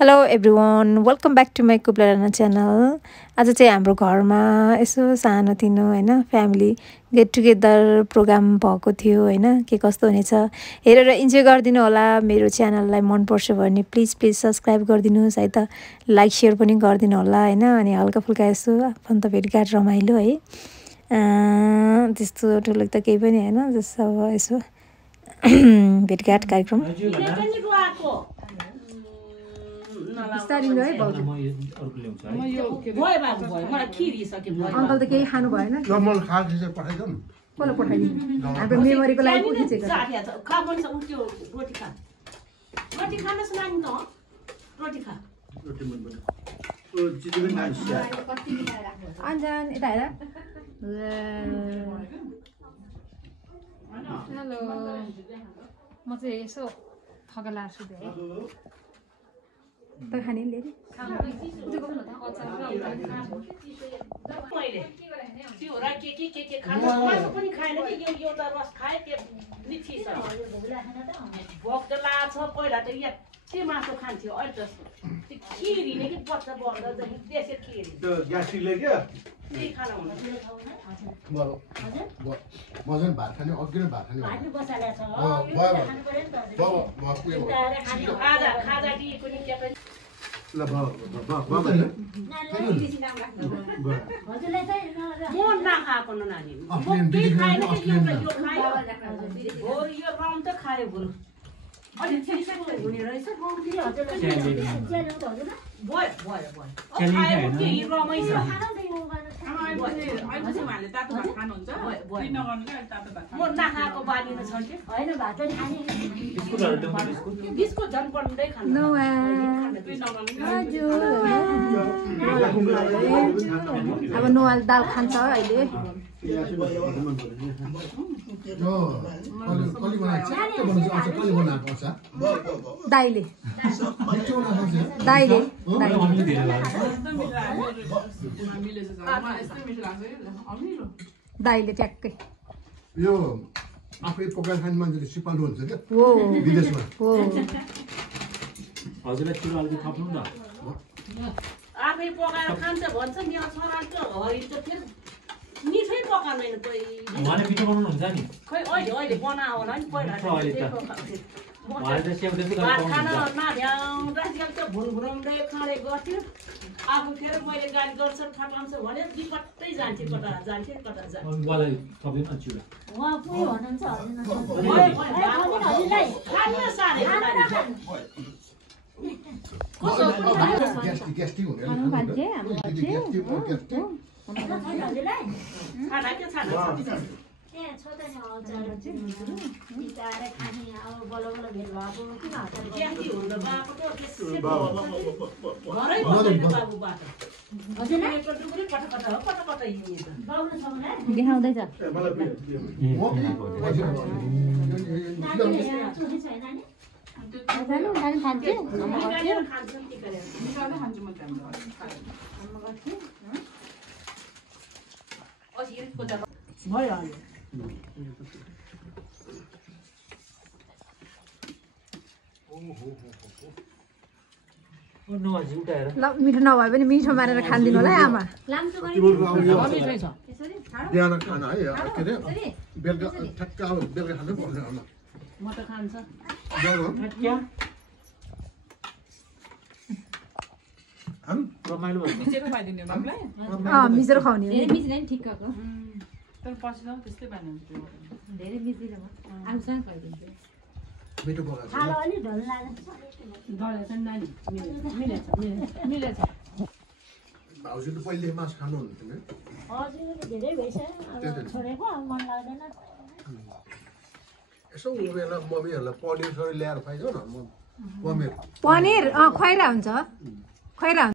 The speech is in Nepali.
Hello everyone welcome back to my Kupla Rana channel. आज चाहिँ हाम्रो घरमा यसो सानोतिनो हैन फ्यामिली गेट टुगेदर प्रोग्राम भएको थियो हैन। के कस्तो हुनेछ हेरेर इन्जोय गरिदिनु होला। मेरो च्यानललाई मन पर्छ भने प्लिज सब्स्क्राइब गरिदिनुस् है त, लाइक शेयर पनि गरिदिनु होला हैन। अनि हल्का फुल्का यसो आफन्त भेटघाट रमाइलो है, त्यस्तो ठुलो त केही पनि हैन, जस्तो अब यसो भेटघाट कार्यक्रम स्टार्टिङ है। अङ्कल त केही खानु भएन, कसलाई पठाइदिनु? हाम्रो मेमोरीको लागि को खिचेको अन्जान यता हेर। हेलो, म चाहिँ यसो थगला छु है त खाने ले के मासु खान्थ्यो अहिले त त्यो खिरी ने कि बच्चा बढ्दा जति देशे खिरी त्यो ग्यास्ट्रिकले के के खाना हुन्छ हजुर मजन भात खाने अघि नै भात खाने भात बसाले छ खाजा खाजा दी पनि के पनि ल हजुरले चाहिँ म नखाएको न नानी म के खाएन कि यो खायो हो यो राउन्ड त खायो गुरु अनि त्यसैले हुने रहेछ गाउँतिर हजुरले च्यानल त हजुर भयो भयो भयो खायो के रमै छ म नखाएको बानी न छ कि हैन भात पनि खाने बिस्कुट झन् पढ्दै खानु अब नोवाल दाल खान्छ अहिले। दाइले दाइले दाइले ट्याक्कै यो आफै पकाएर खाने मान्छेले सिपालु हुन्छ क्या हो विदेशमा। हो हजुरलाई छिरो अलिकति थप्नु न। आफै पकाएर खान्छ भन्छ नि छोरा त हरि त फेरि मिठै पकाउँदैन कोही उहाँले मिठो बनाउनुहुन्छ नि, खै अहिले अहिले बनायो होला नि पहिला उहाँले त सेव त्यस्तै भात गरेर खान बनाउनुहुन्छ। नभ्याउँदाखेरि त भुनभुनाउँदै खाँदै गर्थ्यो। आफू फेरि मैले गाडी गर्छ फटाउँछ भने विपट्टै जान्थ्यो, कता जान्थ्यो कता जान्थ्यो। उहाँलाई थपिदिनु न छिरो। उहाँ पुरै हुनुहुन्छ खान्न साह्रै ग्यास्ट्रिक हुने खाना के खाना ग्यास्ट्रिक हुँदा बाको त त्यसै घरै बस्दैन बाबु बाटो हजुरले डुब्री पटपट हो पटपट हिँड्छ देखाउँदैछ। ल मिठो नभए पनि मिठो मारेर खानिदिनु होला है आमा। बिहान खाना है के अरे बेलुका ठ्याक्क अब बेलुका खाँदै पर्छ होला। म त खान्छ रमाइलो भयो। मिजेर खुवाउने धेरै मिसिँदैन ठिक्कको, तर पछि त त्यस्तै बानी हुन्छ धेरै मिसिँदैन आफूसँग खुवाइदिन्छु। मिठो पकाएको खालो अलि ढल लाग्छ गलेछ नानी मिलेछ मिलेछ भाउजूले पहिले मासु खानुहुन्थ्यो नि? हजुर धेरै भइसक्यो अब छोडेको अब मन लाग्दैन। यसो उयो मम्मीहरूलाई पनिर सरी ल्याएर खुवाइदेऊ न। म पनिर पनिर खुवाइरा हुन्छ खुवाइरा हुन्छ।